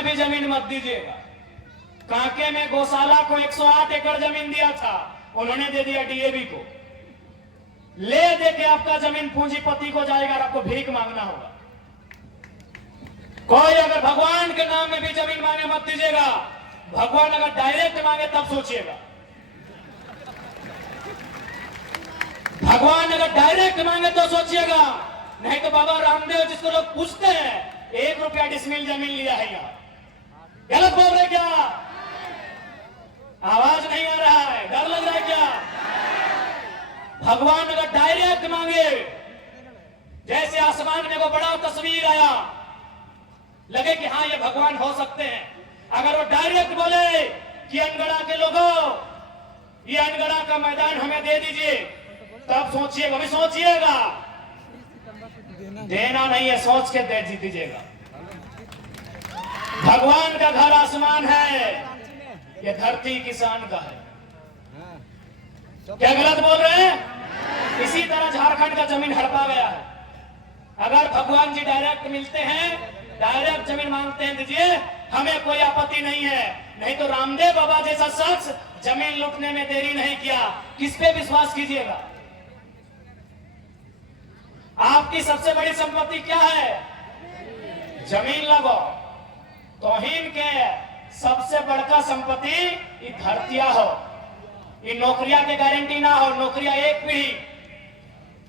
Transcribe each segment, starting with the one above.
में भी जमीन मत दीजिएगा। कांके में गौशाला को 108 एकड़ जमीन दिया था, उन्होंने दे दिया डीएवी को। ले दे के आपका जमीन पूंजीपति को जाएगा और आपको भीख मांगना होगा। कोई अगर भगवान के नाम में भी जमीन मांगे मत दीजिएगा। भगवान अगर डायरेक्ट मांगे तब सोचिएगा। भगवान अगर डायरेक्ट मांगे तो सोचिएगा, नहीं तो बाबा रामदेव जिसको लोग पूछते हैं 1 रुपया डिसमिल जमीन लिया है यहाँ, गलत बोल रहे क्या? आवाज नहीं आ रहा है, डर लग रहा है क्या? भगवान अगर डायरेक्ट मांगे, जैसे आसमान में वो बड़ा तस्वीर आया, लगे कि हाँ ये भगवान हो सकते हैं, अगर वो डायरेक्ट बोले कि अनगढ़ा के लोगों ये अनगढ़ा का मैदान हमें दे दीजिए, तब सोचिएगा, अभी सोचिएगा। देना नहीं है, सोच के दे दीजिएगा। भगवान का घर आसमान है, ये धरती किसान का है। क्या गलत बोल रहे हैं? इसी तरह झारखंड का जमीन हड़पा गया है। अगर भगवान जी डायरेक्ट मिलते हैं, डायरेक्ट जमीन मांगते हैं, दीजिए, हमें कोई आपत्ति नहीं है। नहीं तो रामदेव बाबा जैसा शख्स जमीन लूटने में देरी नहीं किया, किस पे विश्वास कीजिएगा? आपकी सबसे बड़ी संपत्ति क्या है? जमीन लगो। तौहीन के सबसे बड़का संपत्ति ये धरतिया हो। ये नौकरिया के गारंटी ना हो, नौकरिया एक पीढ़ी,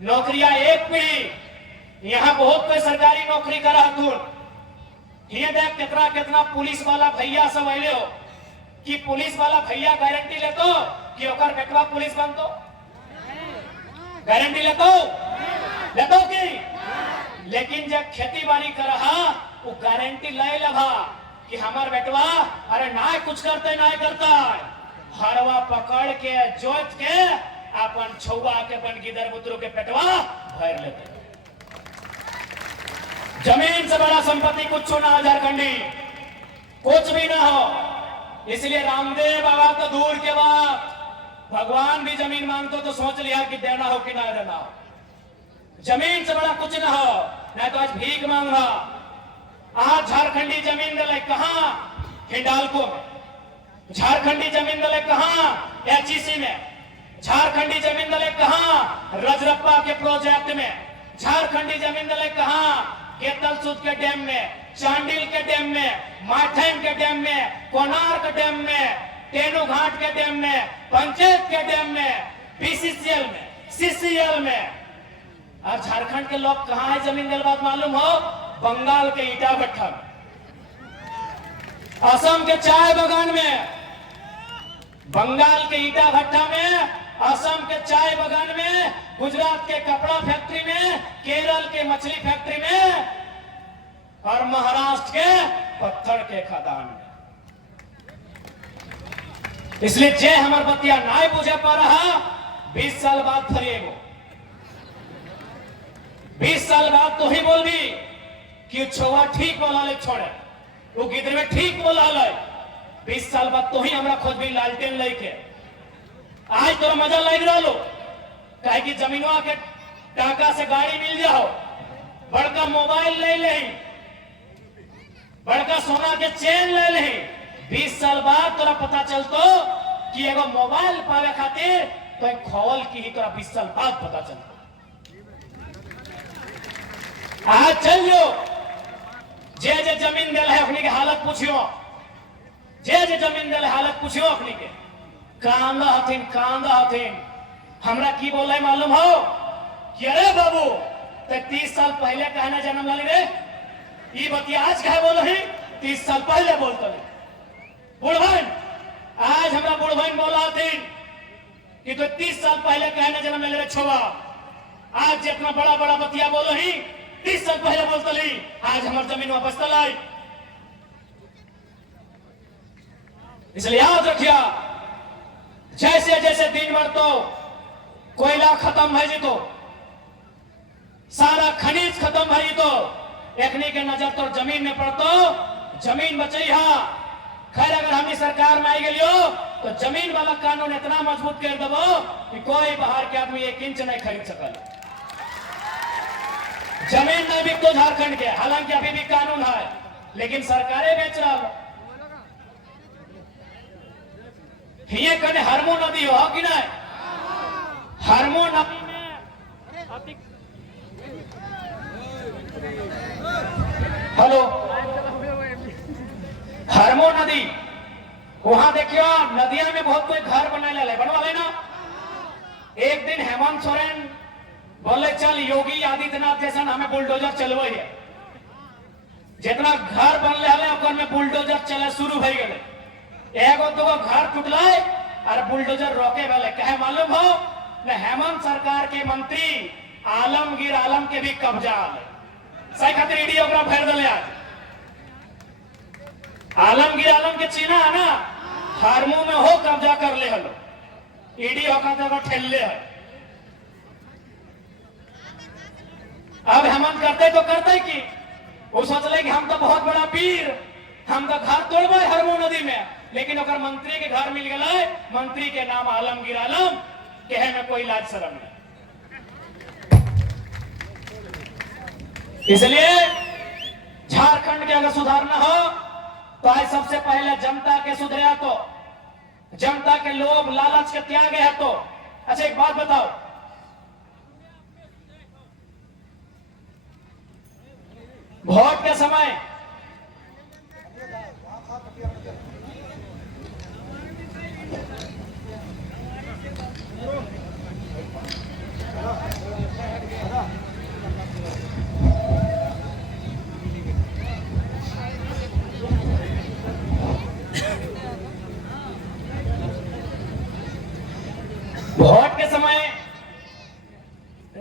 नौकरिया एक पीढ़ी। यहाँ बहुत कोई सरकारी नौकरी करा तू, ये देख कितना कितना पुलिस वाला भैया सब अले हो कि पुलिस वाला भैया गारंटी लेतो कि ओकर बेटवा पुलिस बनतो। गारंटी लेतो की, लेकिन जब खेती बाड़ी कर रहा वो गारंटी ले लगा कि हमार बेटवा अरे ना कुछ करते ना करता, हरवा पकड़ के जोत के अपन छुआ के अपन गिदर बुतरू के पेटवा भर लेते। जमीन से बड़ा संपत्ति कुछ ना हो झारखंडी, कुछ भी ना हो। इसलिए रामदेव बाबा तो दूर के बाद, भगवान भी जमीन मांगते तो सोच लिया कि देना हो कि ना देना हो। जमीन से बड़ा कुछ ना हो, नहीं तो आज भीख मांगा। आज झारखंडी जमीन दले कहां? हिंडाल्को में। झारखंडी जमीन दले कहां? एचईसी में। झारखंडी जमीन दले कहां? रजरप्पा के प्रोजेक्ट में। झारखंडी जमीन दले कहां? केतलसुद के डैम में, चांडिल के डैम में, माथेन के डैम में, कोणार्क डैम में, तेनू घाट के डैम में, पंचायत के डैम में, बीसीसीएल में, सीसीएल में। और झारखंड के लोग कहां है जमीन दिल बात मालूम हो? बंगाल के ईटा भट्टा में, असम के चाय बागान में, बंगाल के ईटा भट्टा में, असम के चाय बागान में, गुजरात के कपड़ा फैक्ट्री में, केरल के मछली फैक्ट्री में और महाराष्ट्र के पत्थर के खदान में। इसलिए जे हमार बतिया ना बुझे पा रहा, 20 साल बाद फरिएगो, 20 साल बाद तो ही बोल दी कि छुआ ठीक बोला ले छोड़े, वो गिदर में ठीक बोला ले। 20 साल बाद तो ही हमरा खुद भी लालटेन लेके आज तो मजा लग रहा लो, कहे कि जमीनवा के टाका से गाड़ी मिल जाओ, बड़का मोबाइल ले ले, बड़का सोना के चेन ले ले। 20 साल बाद तोरा पता चलतो कि एगो मोबाइल पावे खातिर तो एक खोल की ही तोरा 20 साल बाद पता चलता। आज चलियो, जे जे जमीन दिल है अपनी के हालत पूछियो, जे जे जमीन दिल हालत पूछियो अपनी के, कांदा हथिन। हमरा की बोले मालूम हो कि अरे बाबू ते 30 साल पहले कहना जन्म लाली रे, ये बतिया आज कहे बोलो ही 30 साल पहले बोलते बुढ़वन। आज हमरा बुढ़वन बोला हथिन कि तो 30 साल पहले कहना जन्म ले रे छोवा। आज जितना बड़ा बड़ा बतिया बोलो ही 30 साल पहले बोलते ली, आज हमारे जमीन वापस तलाई। इसलिए याद रखिया, जैसे जैसे दिन बढ़तो कोयला खत्म है जी तो सारा खनिज खत्म है जी तो एकनी के नजर तो जमीन में पड़तो, जमीन बचई हा। खैर अगर हमारी सरकार में आई गई तो जमीन वाला कानून इतना मजबूत कर दबो कि कोई बाहर के आदमी 1 इंच नहीं खरीद सकल। जमीन नहीं बिकतो झारखंड के, हालांकि अभी भी कानून है, लेकिन सरकारें बेच रहा ये कने हरमो नदी हो कि नहीं? हरमो नदी में हेलो हरमो नदी वहां देखियो नदिया में बहुत कोई घर बनवा लेना। एक दिन हेमंत सोरेन बोले चल योगी आदित्यनाथ जैसा हमें बुलडोजर चलवे है, जितना घर बनले में बुलडोजर चले शुरू हो गए। एगो दूगो घर टूटल और बुलडोजर रोके वाले कहे मालूम हो न हेमंत सरकार के मंत्री आलमगीर आलम के भी कब्जा सही खातिर ईडी भर दिले। आज आलमगीर आलम के चीना है ना हारमो में हो कब्जा कर ले हलो ईडी होकर ठेलले है। अब हेमंत करते तो करते कि वो सोचले कि हम तो बहुत बड़ा वीर, हम तो घर तोड़बे हरमो नदी में, लेकिन ओकर मंत्री के घर मिल गए। मंत्री के नाम आलमगीर आलम कहे में कोई लाज शर्म नहीं। इसलिए झारखंड के अगर सुधारना हो तो आज सबसे पहले जनता के सुधरे, तो जनता के लोभ लालच के त्याग है। तो अच्छा एक बात बताओ, वोट के समय वोट के समय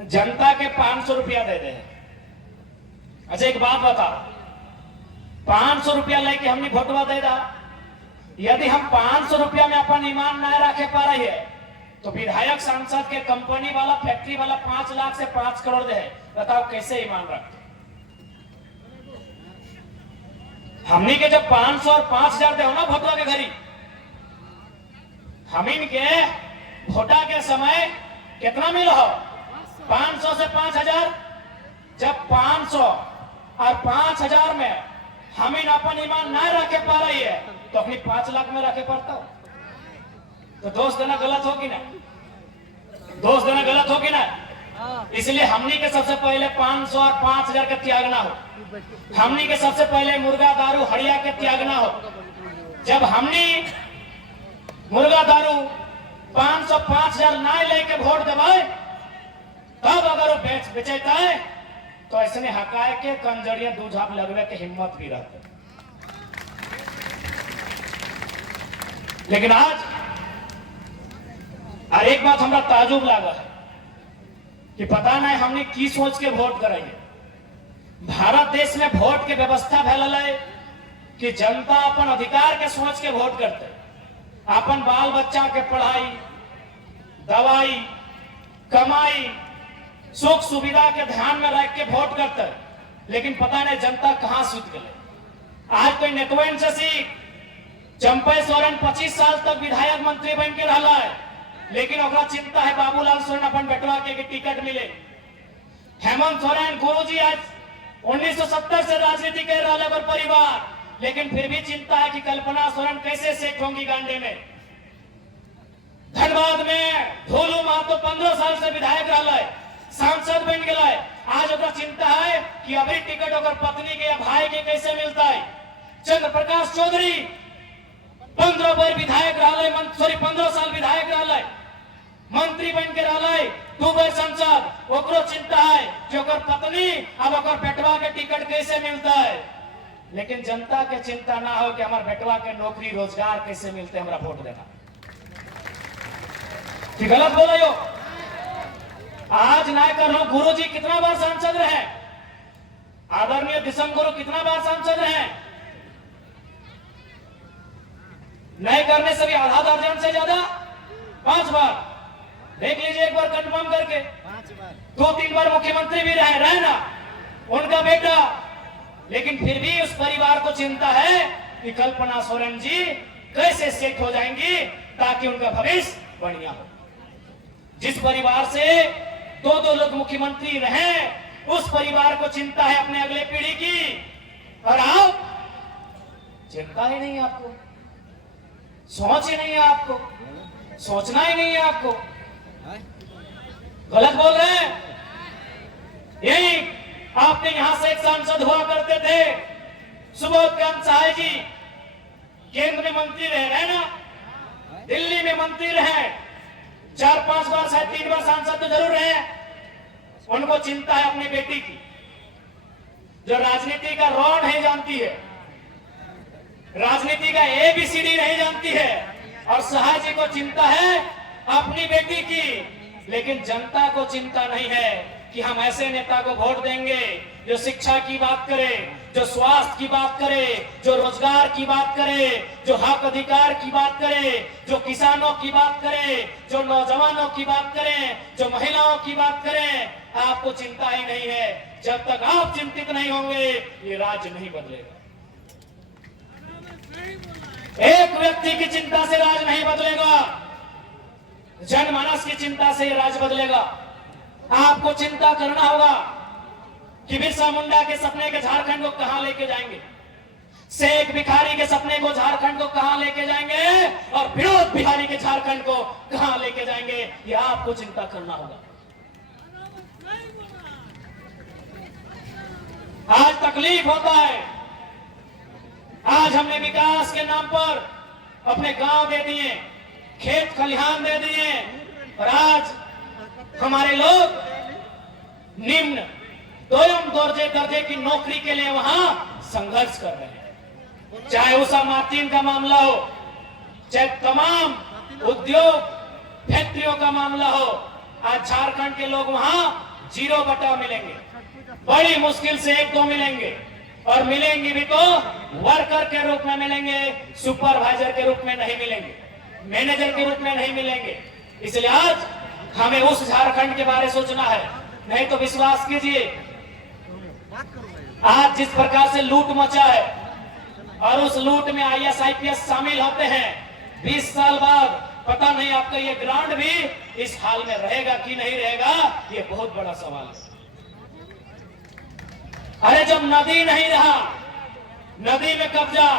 जनता के 500 रुपया दे दे। अच्छा एक बात बताओ, 500 रुपया लेके हमने वोटवा दे दा, यदि हम 500 रुपया में अपन ईमान न रखे पा रही है तो विधायक सांसद के कंपनी वाला फैक्ट्री वाला 5 लाख से 5 करोड़ दे, बताओ कैसे ईमान रखते? हमनी के जब 500 और 5000 दे हो ना भोटवा के घरी, हम इनके भोटा के समय कितना मिल हो? 500 से 5000। जब 500 और 5000 में हम इन अपन ईमान ना रखे पा रही है तो अपनी 5 लाख में रखे पड़ता हो। तो दोष देना गलत हो कि ना? दोष देना गलत हो कि ना? इसलिए हमनी के सबसे पहले 500 और 5000 के त्यागना हो। हमनी के सबसे पहले मुर्गा दारू हड़िया के त्यागना हो। जब हमनी मुर्गा दारू 500 5000 ना लेके वोट देवे तब अगर वो बेचेता है तो ऐसे हकाए के कंजरिया दू झाप लगवे के हिम्मत भी रहते। लेकिन आज और एक बात हमरा ताजुब लगा है कि पता नहीं हमने की सोच के वोट करेंगे। भारत देश में वोट के व्यवस्था फैलल है कि जनता अपन अधिकार के सोच के वोट करते, अपन बाल बच्चा के पढ़ाई दवाई कमाई सुख सुविधा के ध्यान में रख के वोट करते। लेकिन पता नहीं जनता कहां सुत गए। आज कोई नेतवन से सीख चंपई सोरेन 25 साल तक विधायक मंत्री बन के रहा है, लेकिन ओकरा चिंता है बाबूलाल सोरेन अपन बेटवा के टिकट मिले। हेमंत सोरेन गुरुजी आज 1970 से राजनीति कर रहा है परिवार, लेकिन फिर भी चिंता है कि कल्पना सोरेन कैसे सेट होंगी गांडे में। धनबाद में भोलू महतो 15 साल से विधायक रहा है, सांसद बन गया। आज ओकरा चिंता है कि अभी टिकट ओकर पत्नी के या भाई के कैसे मिलता है। चंद्र प्रकाश चौधरी 15 बार विधायक रहा है, 15 साल विधायक रहा है, मंत्री बन के रहा है, 2 बार सांसद। ओकरो चिंता है कि ओकर पत्नी अब ओकर बेटवा के टिकट कैसे मिलता है। लेकिन जनता के चिंता ना हो कि हमारे बेटवा के नौकरी रोजगार कैसे मिलते, हमारा वोट देना। कि गलत बोल रहे हो? आज ना कर लो, गुरुजी कितना बार सांसद रहे, आदरणीय दिसम गुरु कितना बार सांसद रहे, नहीं करने से भी आधा दर्जन से ज्यादा 5 बार। देख लीजिए एक बार कंफर्म करके, 2-3 बार मुख्यमंत्री भी रहे ना उनका बेटा। लेकिन फिर भी उस परिवार को चिंता है कि कल्पना सोरेन जी कैसे सेट हो जाएंगी ताकि उनका भविष्य बढ़िया हो। जिस परिवार से 2-2 लोग मुख्यमंत्री रहे, उस परिवार को चिंता है अपने अगले पीढ़ी की। और आप चिंता ही नहीं है आपको, सोच ही नहीं है आपको, सोचना ही नहीं है आपको। गलत बोल रहे हैं। यही आपके यहां से एक सांसद हुआ करते थे सुबोध कांत सहाय जी, केंद्र में मंत्री रहे ना, दिल्ली में मंत्री रहे, 4-5 बार शायद 3 बार सांसद तो जरूर रहे। उनको चिंता है अपनी बेटी की, जो राजनीति का रॉ नहीं जानती है, राजनीति का ABCD नहीं जानती है, और सहाय जी को चिंता है अपनी बेटी की। लेकिन जनता को चिंता नहीं है कि हम ऐसे नेता को वोट देंगे जो शिक्षा की बात करे, जो स्वास्थ्य की बात करे, जो रोजगार की बात करे, जो हक अधिकार की बात करे, जो किसानों की बात करे, जो नौजवानों की बात करें, जो महिलाओं की बात करें। आपको चिंता ही नहीं है। जब तक आप चिंतित नहीं होंगे ये राज्य नहीं बदलेगा। एक व्यक्ति की चिंता से राज नहीं बदलेगा, जनमानस की चिंता से ये राज बदलेगा। आपको चिंता करना होगा कि बिरसा मुंडा के सपने के झारखंड को कहां लेके जाएंगे, शेख भिखारी के सपने को झारखंड को कहां लेके जाएंगे, और विनोद बिहारी के झारखंड को कहां लेके जाएंगे, ये आपको चिंता करना होगा। आज तकलीफ होता है, आज हमने विकास के नाम पर अपने गांव दे दिए, खेत खलिहान दे दिए, और आज हमारे लोग निम्न दोयम दर्जे की नौकरी के लिए वहां संघर्ष कर रहे हैं। चाहे उषा मार्टिन का मामला हो, चाहे तमाम उद्योग फैक्ट्रियों का मामला हो, आज झारखंड के लोग वहां 0 बटा मिलेंगे। बड़ी मुश्किल से 1-2 मिलेंगे, और मिलेंगे भी तो वर्कर के रूप में मिलेंगे, सुपरवाइजर के रूप में नहीं मिलेंगे, मैनेजर के रूप में नहीं मिलेंगे। इसलिए आज हमें उस झारखंड के बारे में सोचना है। नहीं तो विश्वास कीजिए, आज जिस प्रकार से लूट मचा है, और उस लूट में IAS IPS शामिल होते हैं, 20 साल बाद पता नहीं आपका ये ग्राउंड भी इस हाल में रहेगा कि नहीं रहेगा, ये बहुत बड़ा सवाल है। अरे जब नदी नहीं रहा, नदी में कब्जा,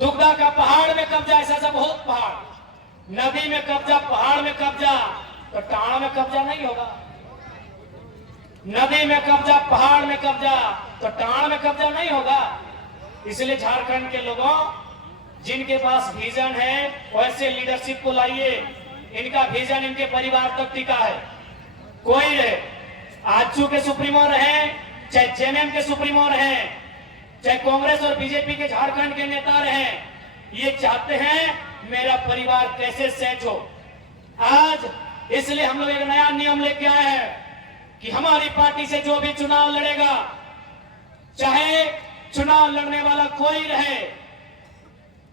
दुगदा का पहाड़ में कब्जा, ऐसा बहुत पहाड़, नदी में कब्जा, पहाड़ में कब्जा, तो टाण में कब्जा नहीं होगा। नदी में कब्जा, पहाड़ में कब्जा, तो टाण में कब्जा नहीं होगा। इसलिए झारखंड के लोगों, जिनके पास विजन है, वैसे लीडरशिप को लाइए। इनका विजन इनके परिवार तक टिका है। कोई रहे, आजसू के सुप्रीमो रहे, चाहे JNM के सुप्रीमो रहे, चाहे कांग्रेस और बीजेपी के झारखंड के नेता रहे, ये चाहते हैं मेरा परिवार कैसे सेट हो। आज इसलिए हम लोग एक नया नियम लेके आए हैं कि हमारी पार्टी से जो भी चुनाव लड़ेगा, चाहे चुनाव लड़ने वाला कोई रहे,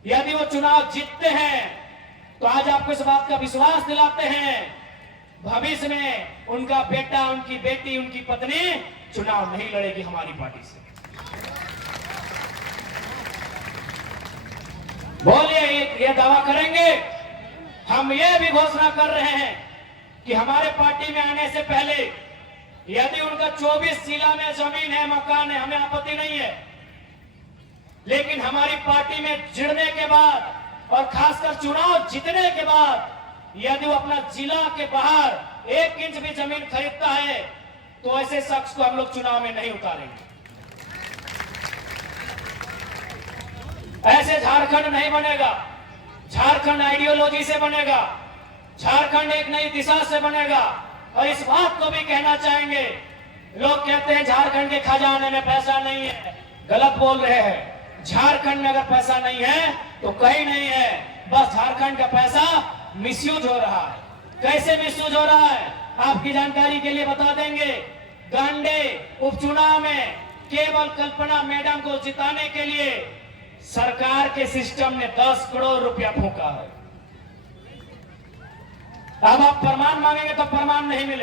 यदि वो चुनाव जीतते हैं तो आज आपको इस बात का विश्वास दिलाते हैं, भविष्य में उनका बेटा, उनकी बेटी, उनकी पत्नी चुनाव नहीं लड़ेगी हमारी पार्टी से। बोलिए, ये दावा करेंगे। हम ये भी घोषणा कर रहे हैं कि हमारे पार्टी में आने से पहले यदि उनका 24 जिला में जमीन है, मकान है, हमें आपत्ति नहीं है, लेकिन हमारी पार्टी में जुड़ने के बाद और खासकर चुनाव जीतने के बाद यदि वो अपना जिला के बाहर 1 इंच भी जमीन खरीदता है तो ऐसे शख्स को हम लोग चुनाव में नहीं उतारेंगे। ऐसे झारखंड नहीं बनेगा। झारखंड आइडियोलॉजी से बनेगा, झारखंड एक नई दिशा से बनेगा। और इस बात को भी कहना चाहेंगे, लोग कहते हैं झारखंड के खजाने में पैसा नहीं है, गलत बोल रहे हैं। झारखंड में अगर पैसा नहीं है तो कहीं नहीं है, बस झारखंड का पैसा मिसयूज हो रहा है। कैसे मिसयूज हो रहा है आपकी जानकारी के लिए बता देंगे। गांडे उपचुनाव में केवल कल्पना मैडम को जिताने के लिए सरकार के सिस्टम ने 10 करोड़ रुपया फूंका है। अब आप प्रमाण मांगेंगे तो प्रमाण नहीं मिलेगा।